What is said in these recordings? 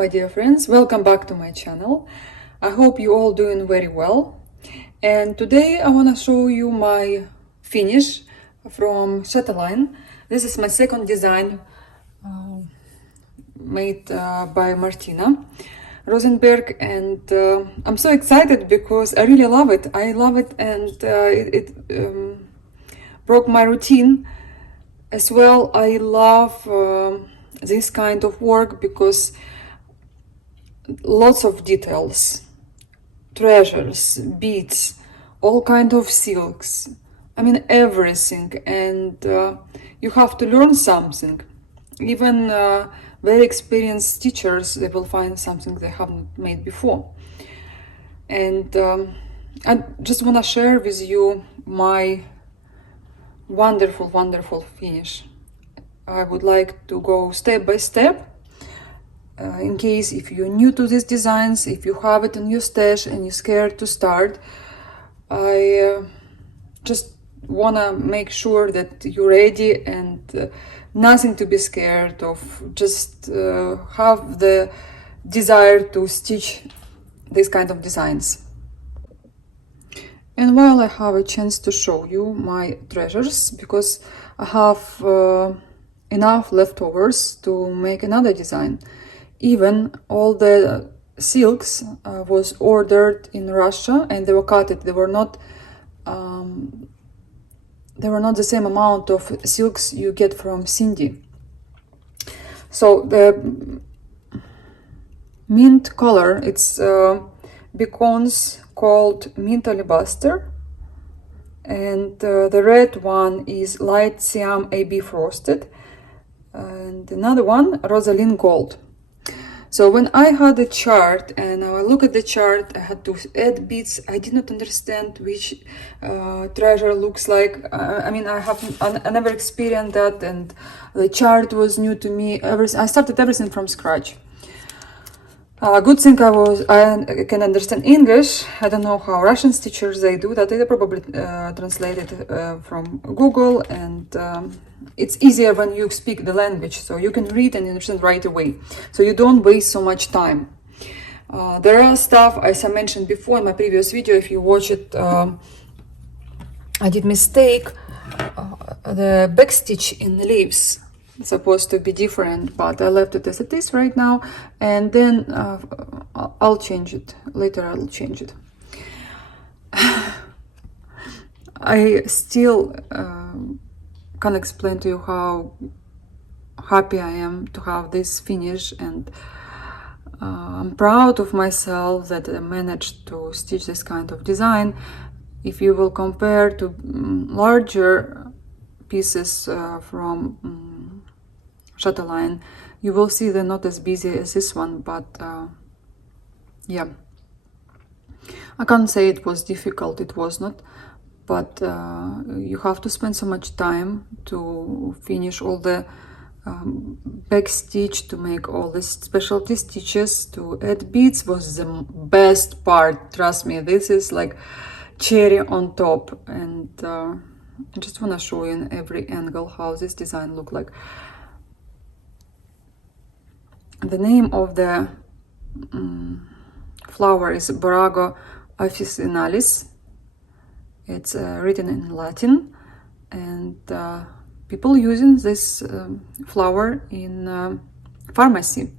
my dear friends, welcome back to my channel. I hope you all doing very well. And today I want to show you my finish from Chatelaine. This is my second design made by Martina Rosenberg, and I'm so excited because I really love it. I love it, and it broke my routine as well. I love this kind of work because lots of details, treasures, beads, all kind of silks, I mean everything, and you have to learn something. Even very experienced teachers, they will find something they haven't made before. And I just want to share with you my wonderful finish. I would like to go step by step. In case if you're new to these designs, if you have it in your stash and you're scared to start, I just want to make sure that you're ready and nothing to be scared of. Just have the desire to stitch these kind of designs. And while I have a chance to show you my treasures, because I have enough leftovers to make another design. Even all the silks was ordered in Russia, and they were cutted. They were not the same amount of silks you get from Cindy. So the mint color, it's beacons called mint alabaster, and the red one is light Siam AB frosted, and another one Rosaline gold. So when I had a chart and I look at the chart, I had to add beads. I did not understand which treasure looks like. I mean, I never experienced that, and the chart was new to me. I started everything from scratch. Good thing I can understand English. I don't know how Russian teachers they do that. They probably translate it from Google, and it's easier when you speak the language, so you can read and understand right away, so you don't waste so much time. There are stuff, as I mentioned before in my previous video, if you watch it, I did mistake. The backstitch in the leaves is supposed to be different, but I left it as it is right now, and then I'll change it later. I'll change it. I still can't explain to you how happy I am to have this finish, and I'm proud of myself that I managed to stitch this kind of design. If you will compare to larger pieces from Chatelaine, you will see they're not as busy as this one, but yeah, I can't say it was difficult, it was not. But you have to spend so much time to finish all the back stitch, to make all these specialty stitches, to add beads was the best part. Trust me, this is like cherry on top. And I just want to show you in every angle how this design look like. The name of the flower is Borago officinalis. It's written in Latin, and people using this flower in pharmacy.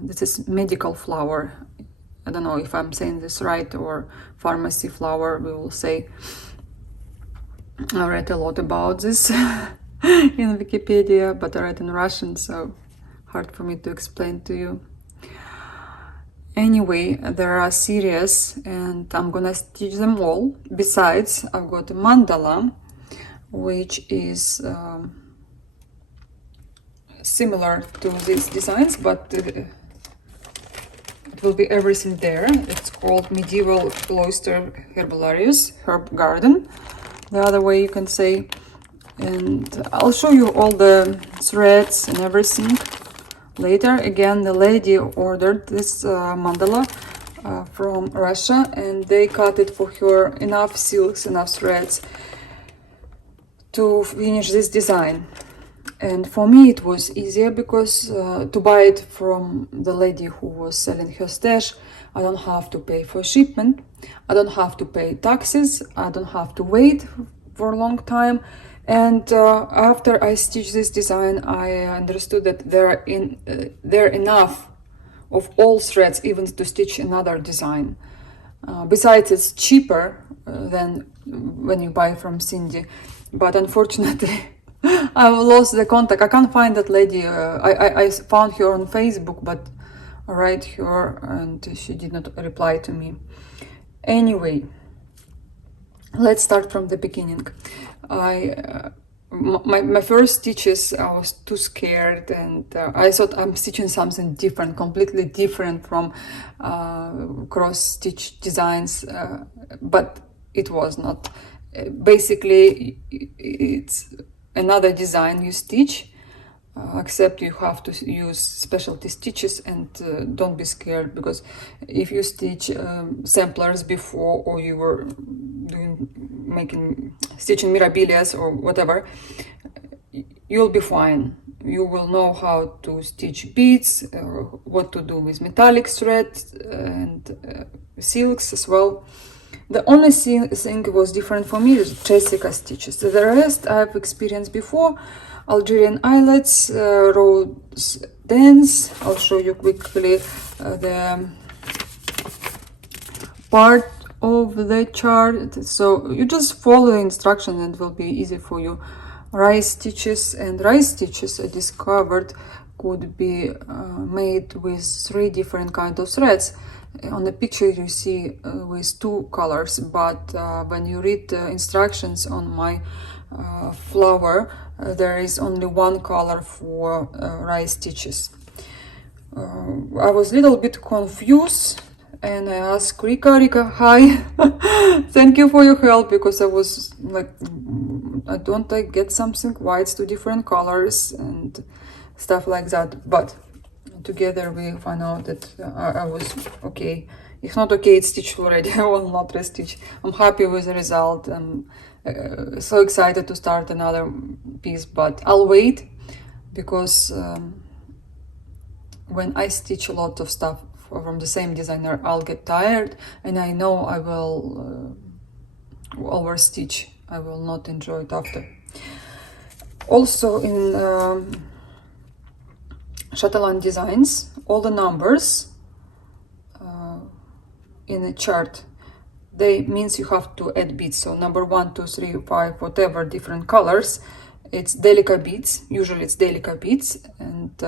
This is medical flower. I don't know if I'm saying this right, or pharmacy flower, we will say. I read a lot about this in Wikipedia, but I read in Russian, so hard for me to explain to you. Anyway, there are series, and I'm gonna stitch them all. Besides, I've got a mandala, which is similar to these designs, but it will be everything there. It's called Medieval Cloister Herbalarius, Herb Garden, the other way you can say. And I'll show you all the threads and everything later. Again, the lady ordered this mandala from Russia, and they cut it for her, enough silks, enough threads to finish this design. And for me it was easier because to buy it from the lady who was selling her stash, I don't have to pay for shipment, I don't have to pay taxes, I don't have to wait for a long time. And after I stitched this design, I understood that there are enough of all threads even to stitch another design. Besides, it's cheaper than when you buy from Cindy, but unfortunately I've lost the contact. I can't find that lady. I found her on Facebook, but I write her and she did not reply to me. Anyway, let's start from the beginning. My first stitches, I was too scared, and I thought I'm stitching something different, completely different from cross stitch designs, but it was not. Basically, it's another design you stitch, except you have to use specialty stitches, and don't be scared, because if you stitch samplers before, or you were stitching mirabilias or whatever, you'll be fine. You will know how to stitch beads, what to do with metallic threads and silks as well. The only thing was different for me is Jessica stitches. The rest I've experienced before. Algerian eyelets, rose dance. I'll show you quickly the part of the chart. So you just follow the instruction and it will be easy for you. Rice stitches, and rice stitches I discovered could be made with 3 different kinds of threads. On the picture you see with 2 colors, but when you read the instructions on my flower, there is only 1 color for rice stitches. I was a little bit confused, and I asked Rika, hi, thank you for your help, because I was like, don't I get something? Why it's 2 different colors and stuff like that? But together we found out that I was okay. If not okay, it's stitched already. I will not restitch. I'm happy with the result. I'm so excited to start another piece, but I'll wait, because when I stitch a lot of stuff from the same designer, I'll get tired, and I know I will overstitch. I will not enjoy it after. Also in Chatelaine designs, all the numbers in a chart, they means you have to add beads. So number 1, 2, 3, 5, whatever, different colors, it's delica beads. Usually it's delica beads, and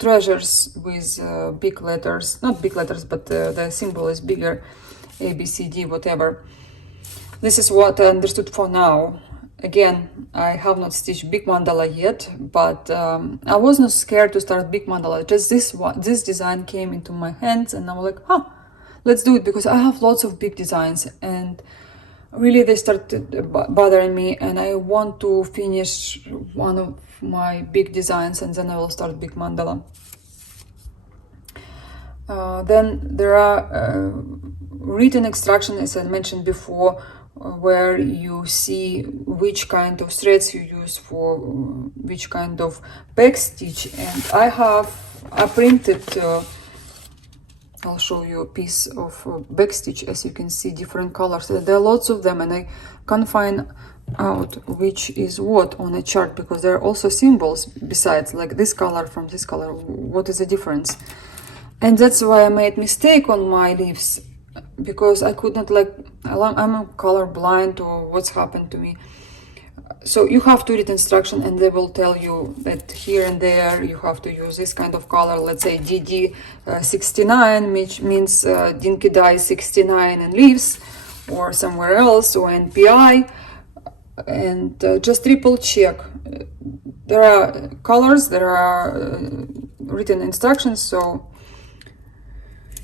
treasures with big letters, not big letters, but the symbol is bigger, A, B, C, D, whatever. This is what I understood for now. Again, I have not stitched big mandala yet, but I was not scared to start big mandala. Just this design came into my hands, and I'm like, let's do it, because I have lots of big designs, and really they started bothering me, and I want to finish one of my big designs, and then I will start big mandala. Then there are written instructions, as I mentioned before, where you see which kind of threads you use for which kind of back stitch. And I printed, I'll show you a piece of back stitch. As you can see, different colors. There are lots of them, and I can't find out which is what on a chart, because there are also symbols besides, like this color from this color. What is the difference? And that's why I made mistake on my leaves, because I could not, like, I'm color blind, or what's happened to me. So you have to read instruction, and they will tell you that here and there you have to use this kind of color. Let's say DD 69, which means Dinky Dye 69 in leaves, or somewhere else, or NPI. And just triple check. There are colors, there are written instructions, so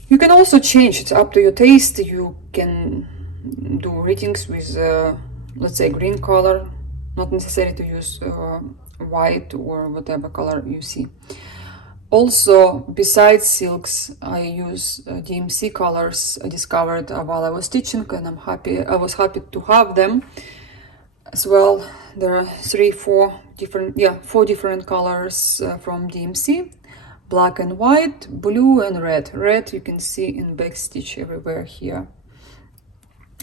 you can also change. It's up to your taste. You can do readings with, let's say, green color. Not necessary to use white or whatever color you see. Also, besides silks, I use DMC colors I discovered while I was stitching, and I was happy to have them. as well. There are four different colors from DMC: black and white, blue and red. Red you can see in backstitch everywhere here.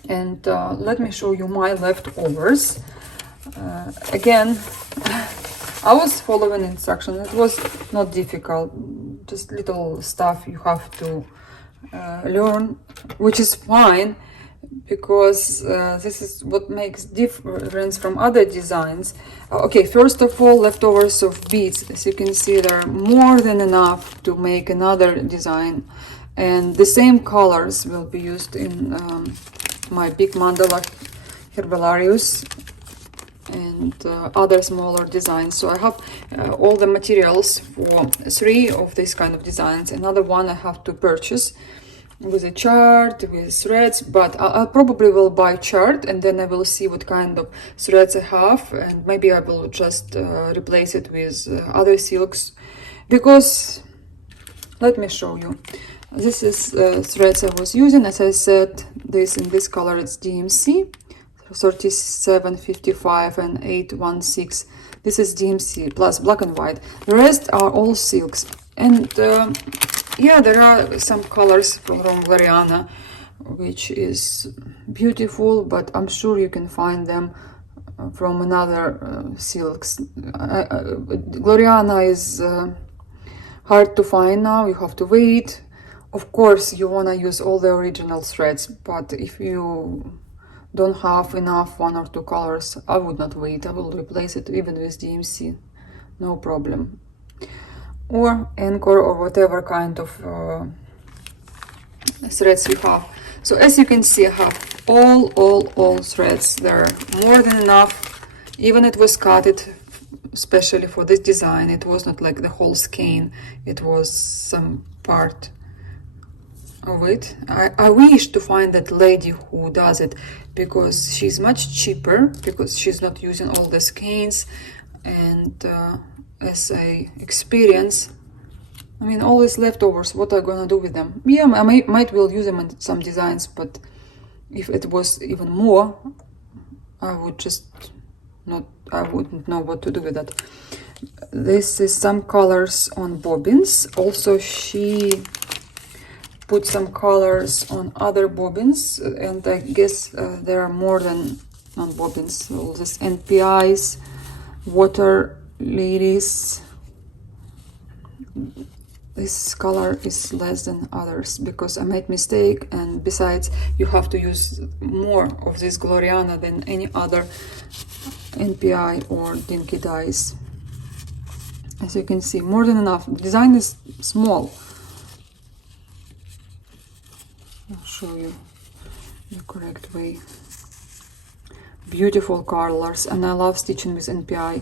And let me show you my leftovers. Again, I was following instructions. It was not difficult, just little stuff you have to learn, which is fine, because this is what makes difference from other designs. Okay, first of all, leftovers of beads. As you can see, there are more than enough to make another design, and the same colors will be used in my big mandala herbularius and other smaller designs. So I have all the materials for 3 of these kind of designs. Another one I have to purchase with a chart, with threads, but I probably will buy chart, and then I will see what kind of threads I have, and maybe I will just replace it with other silks, because let me show you. This is threads I was using. As I said, this in this color it's DMC 3755 and 816. This is DMC plus black and white. The rest are all silks. And yeah, there are some colors from Gloriana, which is beautiful, but I'm sure you can find them from another silks. Gloriana is hard to find now. You have to wait. Of course, you want to use all the original threads, but if you don't have enough 1 or 2 colors, I would not wait. I will replace it even with DMC, no problem, or anchor, or whatever kind of threads you have. So as you can see, I have all threads. There are more than enough. Even it was cutted especially for this design. It was not like the whole skein, it was some part of it. I wish to find that lady who does it, because she's much cheaper, because she's not using all the skeins. And as I experience, I mean, all these leftovers, what am I gonna do with them? Yeah, I might will use them in some designs, but if it was even more, I would just not, I wouldn't know what to do with that. This is some colors on bobbins. Also, she put some colors on other bobbins, and I guess there are more than on bobbins. So this NPIs, water lilies. This color is less than others because I made mistake, and besides you have to use more of this Gloriana than any other NPI or Dinky dyes. As you can see, more than enough. The design is small. I'll show you the correct way. Beautiful colors, and I love stitching with NPI.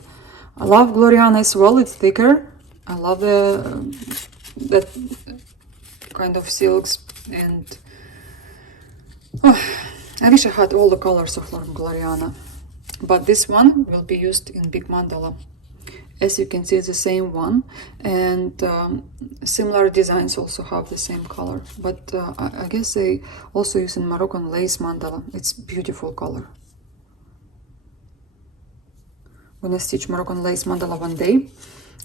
I love Gloriana as well, it's thicker. I love that kind of silks, and I wish I had all the colors of Gloriana, but this one will be used in big mandala. As you can see, it's the same one, and similar designs also have the same color, but I guess they also use in Moroccan lace mandala. It's beautiful color. I'm gonna stitch Moroccan lace mandala one day.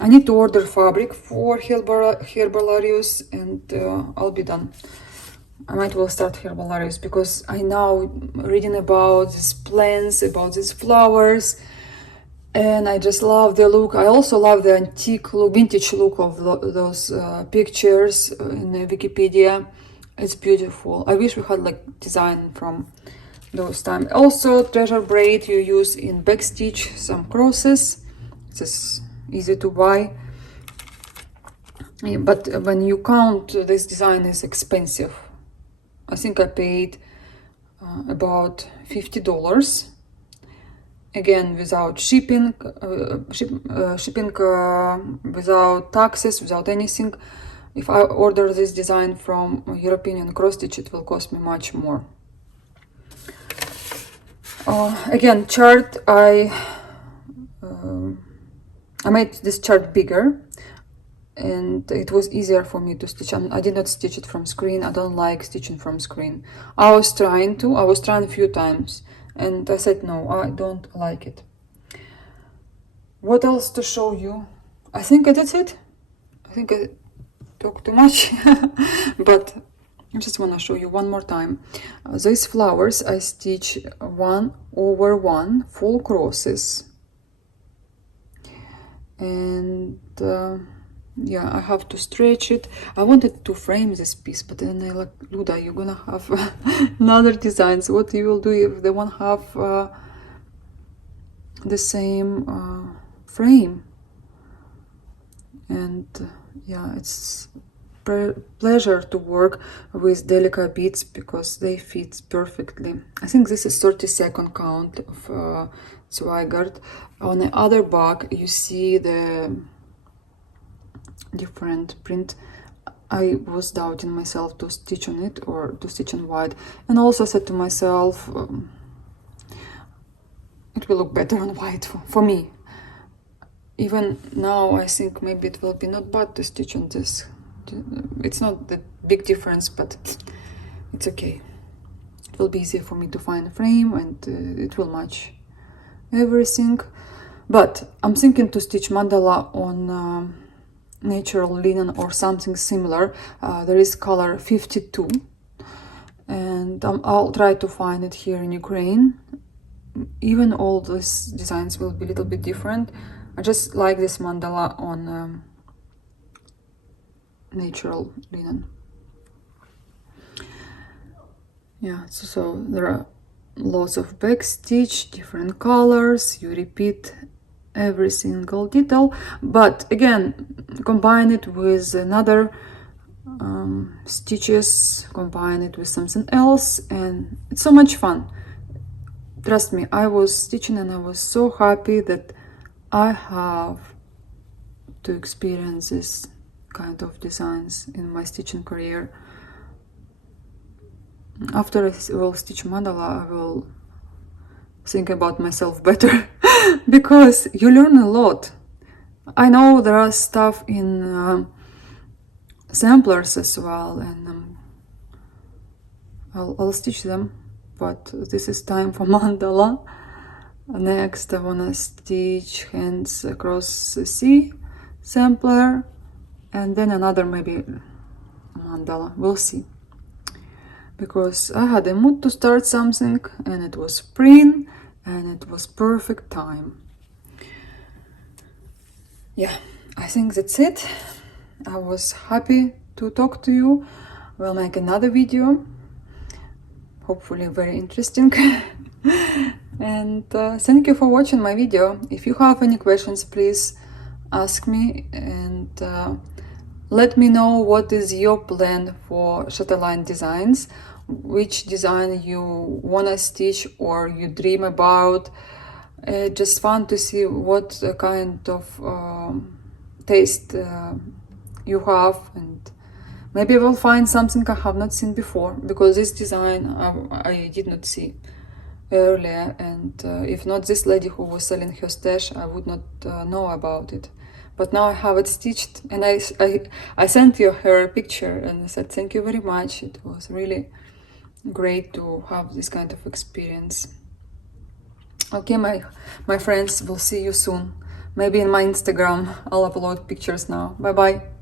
I need to order fabric for herbularius, and I'll be done. I might well start herbularius because I now reading about these plants, about these flowers, and I just love the look. I also love the antique look, vintage look of those pictures in Wikipedia. It's beautiful. I wish we had like design from those times. Also, treasure braid you use in backstitch, some crosses. It's easy to buy, but when you count, this design is expensive. I think I paid about $50. Again, without shipping, without taxes, without anything. If I order this design from European cross stitch, it will cost me much more. Again, chart, I made this chart bigger, and it was easier for me to stitch. I did not stitch it from screen. I don't like stitching from screen. I was trying a few times, and I said no, I don't like it. What else to show you? I think that's it. I think I talk too much. But I just want to show you one more time. These flowers I stitch 1/1 full crosses, and yeah, I have to stretch it. I wanted to frame this piece, but then I like, Luda, you're gonna have another designs. What you will do if they won't have the same frame? And yeah, it's pleasure to work with delicate beads because they fit perfectly. I think this is 32nd count of Zweigart. On the other bag you see the different print. I was doubting myself to stitch on it or to stitch on white, and also said to myself it will look better on white for me. Even now I think maybe it will be not bad to stitch on this. It's not the big difference, but it's okay. It will be easier for me to find a frame, and it will match everything. But I'm thinking to stitch mandala on natural linen or something similar. There is color 52, and I'll try to find it here in Ukraine. Even all these designs will be a little bit different. I just like this mandala on natural linen. Yeah, so there are lots of back stitch, different colors. You repeat every single detail, but again, combine it with another stitches, combine it with something else, and it's so much fun. Trust me, I was stitching and I was so happy that I have to experience this kind of designs in my stitching career. After I will stitch mandala, I will think about myself better because you learn a lot. I know there are stuff in samplers as well, and I'll stitch them, but this is time for mandala. Next I wanna stitch hands across the sea sampler, and then another maybe mandala, we'll see. Because I had a mood to start something, and it was spring, and it was perfect time. Yeah, I think that's it. I was happy to talk to you. We'll make another video, hopefully very interesting. And thank you for watching my video. If you have any questions, please ask me, and let me know what is your plan for Chatelaine designs, which design you wanna stitch or you dream about. Just fun to see what kind of taste you have, and maybe I will find something I have not seen before, because this design I did not see earlier, and if not this lady who was selling her stash, I would not know about it. But now I have it stitched, and I sent you her picture and I said thank you very much. It was really great to have this kind of experience. Okay, my friends, we'll see you soon. Maybe in my Instagram I'll upload pictures now. Bye bye.